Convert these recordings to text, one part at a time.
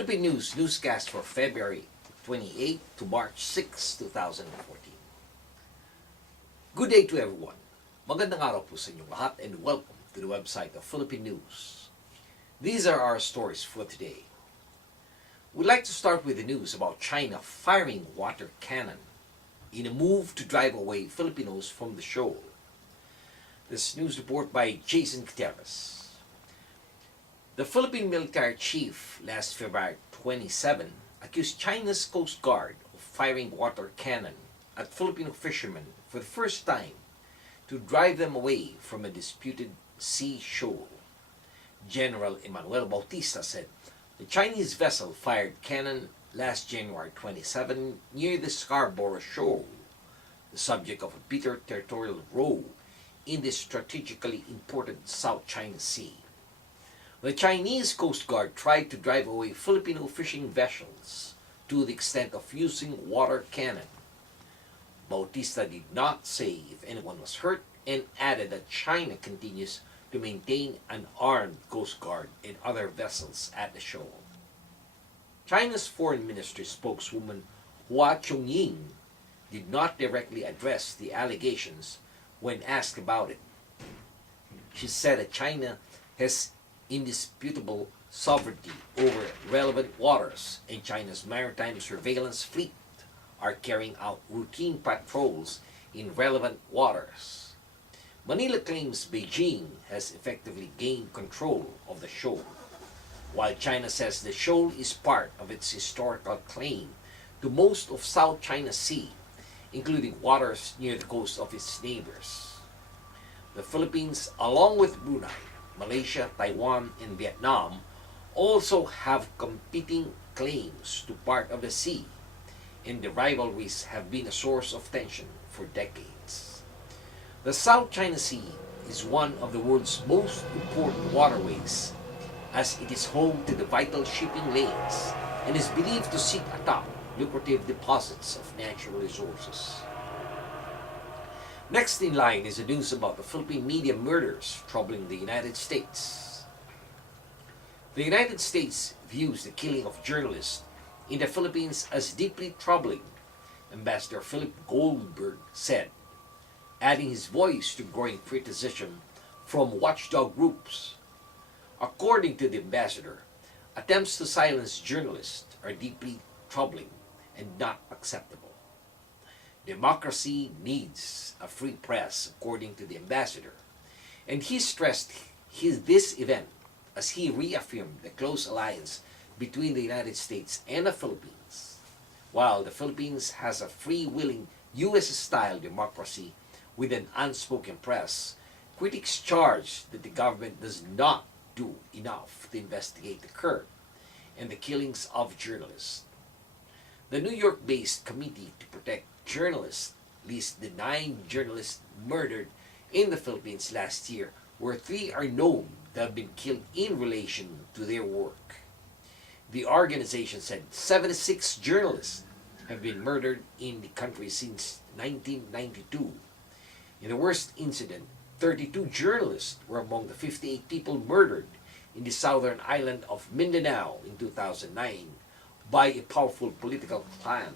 Philippine News newscast for February 28 to March 6, 2014. Good day to everyone. Magandang araw po sa inyong lahat and welcome to the website of Philippine News. These are our stories for today. We'd like to start with the news about China firing water cannon in a move to drive away Filipinos from the shoal. This news report by Jason Gutierrez. The Philippine military chief last February 27 accused China's Coast Guard of firing water cannon at Filipino fishermen for the first time to drive them away from a disputed sea shoal. General Emmanuel Bautista said the Chinese vessel fired cannon last January 27 near the Scarborough Shoal, the subject of a bitter territorial row in the strategically important South China Sea. The Chinese Coast Guard tried to drive away Filipino fishing vessels to the extent of using water cannon. Bautista did not say if anyone was hurt and added that China continues to maintain an armed Coast Guard and other vessels at the shoal. China's Foreign Ministry spokeswoman Hua Chunying did not directly address the allegations when asked about it. She said that China has indisputable sovereignty over relevant waters, and China's maritime surveillance fleet are carrying out routine patrols in relevant waters. Manila claims Beijing has effectively gained control of the shoal, while China says the shoal is part of its historical claim to most of South China Sea, including waters near the coast of its neighbors. The Philippines, along with Brunei, Malaysia, Taiwan, and Vietnam also have competing claims to part of the sea, and the rivalries have been a source of tension for decades. The South China Sea is one of the world's most important waterways, as it is home to the vital shipping lanes and is believed to sit atop lucrative deposits of natural resources. Next in line is the news about the Philippine media murders troubling the United States. The United States views the killing of journalists in the Philippines as deeply troubling, Ambassador Philip Goldberg said, adding his voice to growing criticism from watchdog groups. According to the ambassador, attempts to silence journalists are deeply troubling and not acceptable. Democracy needs a free press, according to the ambassador, and he stressed this event as he reaffirmed the close alliance between the United States and the Philippines. While the Philippines has a free-willing US-style democracy with an unspoken press, critics charge that the government does not do enough to investigate the current and the killings of journalists. The New York-based Committee to Protect Journalists lists the 9 journalists murdered in the Philippines last year, where 3 are known to have been killed in relation to their work. The organization said 76 journalists have been murdered in the country since 1992. In the worst incident, 32 journalists were among the 58 people murdered in the southern island of Mindanao in 2009 by a powerful political clan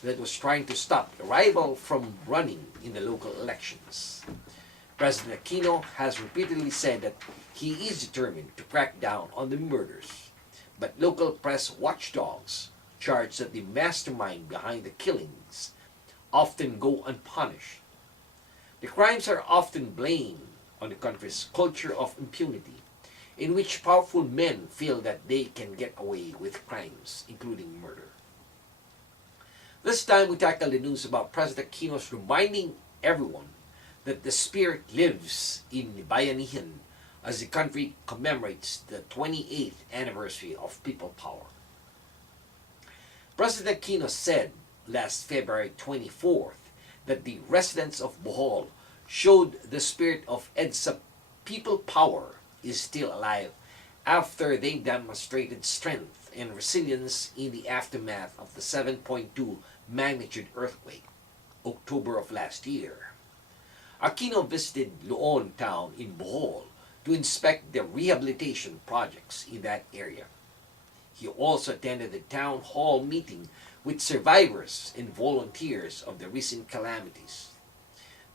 that was trying to stop a rival from running in the local elections. President Aquino has repeatedly said that he is determined to crack down on the murders, but local press watchdogs charge that the mastermind behind the killings often go unpunished. The crimes are often blamed on the country's culture of impunity, in which powerful men feel that they can get away with crimes, including murder. This time we tackle the news about President Aquino's reminding everyone that the spirit lives in Bayanihan as the country commemorates the 28th anniversary of people power. President Aquino said last February 24th that the residents of Bohol showed the spirit of EDSA people power is still alive after they demonstrated strength and resilience in the aftermath of the 7.2 magnitude earthquake, October of last year. Aquino visited Loon town in Bohol to inspect the rehabilitation projects in that area. He also attended a town hall meeting with survivors and volunteers of the recent calamities.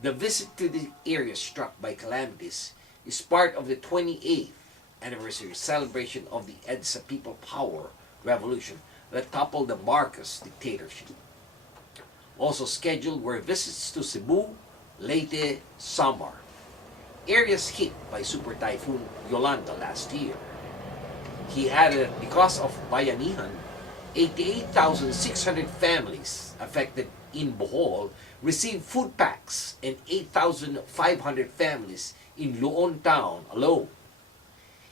The visit to the area struck by calamities is part of the 28th anniversary celebration of the EDSA People Power Revolution that toppled the Marcos dictatorship. Also scheduled were visits to Cebu, Leyte, Samar, areas hit by Super Typhoon Yolanda last year. He added that because of Bayanihan, 88,600 families affected in Bohol received food packs and 8,500 families in Luon town alone.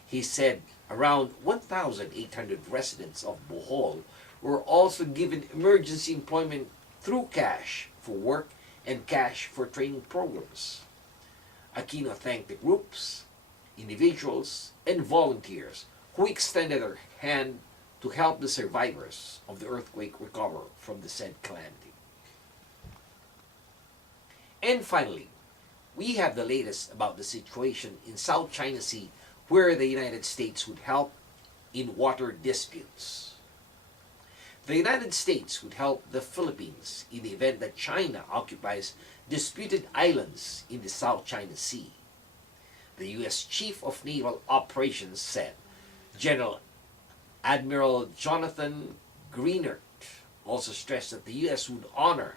He said around 1,800 residents of Bohol were also given emergency employment through cash for work and cash for training programs. Aquino thanked the groups, individuals, and volunteers who extended their hand to help the survivors of the earthquake recover from the said calamity. And finally, we have the latest about the situation in South China Sea where the United States would help in water disputes. The United States would help the Philippines in the event that China occupies disputed islands in the South China Sea. The U.S. Chief of Naval Operations said, General Admiral Jonathan Greenert also stressed that the U.S. would honor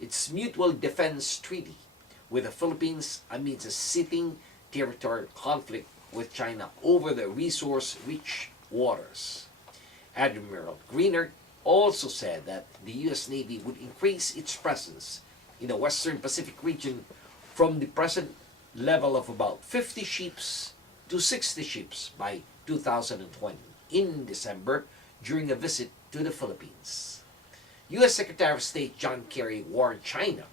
its mutual defense treaty with the Philippines amidst a sitting territorial conflict with China over the resource-rich waters. Admiral Greenert also said that the U.S. Navy would increase its presence in the Western Pacific region from the present level of about 50 ships to 60 ships by 2020 in December during a visit to the Philippines. U.S. Secretary of State John Kerry warned China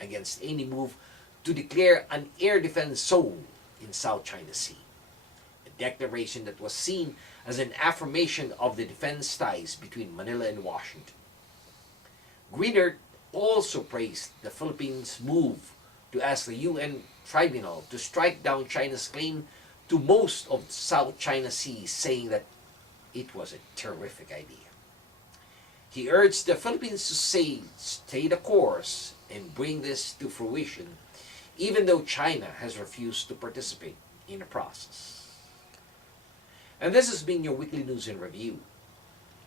against any move to declare an air defense zone in South China Sea, a declaration that was seen as an affirmation of the defense ties between Manila and Washington. Greenert also praised the Philippines' move to ask the UN Tribunal to strike down China's claim to most of South China Sea, saying that it was a terrific idea. He urged the Philippines to stay the course and bring this to fruition, even though China has refused to participate in the process. And this has been your weekly news in review.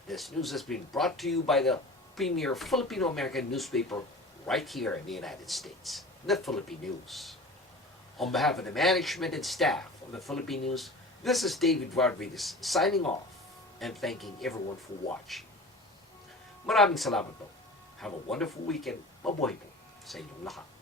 This news has been brought to you by the premier Filipino-American newspaper right here in the United States, the Philippine News. On behalf of the management and staff of the Philippine News, this is David Rodriguez signing off and thanking everyone for watching. Maraming salamat po. Have a wonderful weekend. Mabuhay po sa inyong lahat.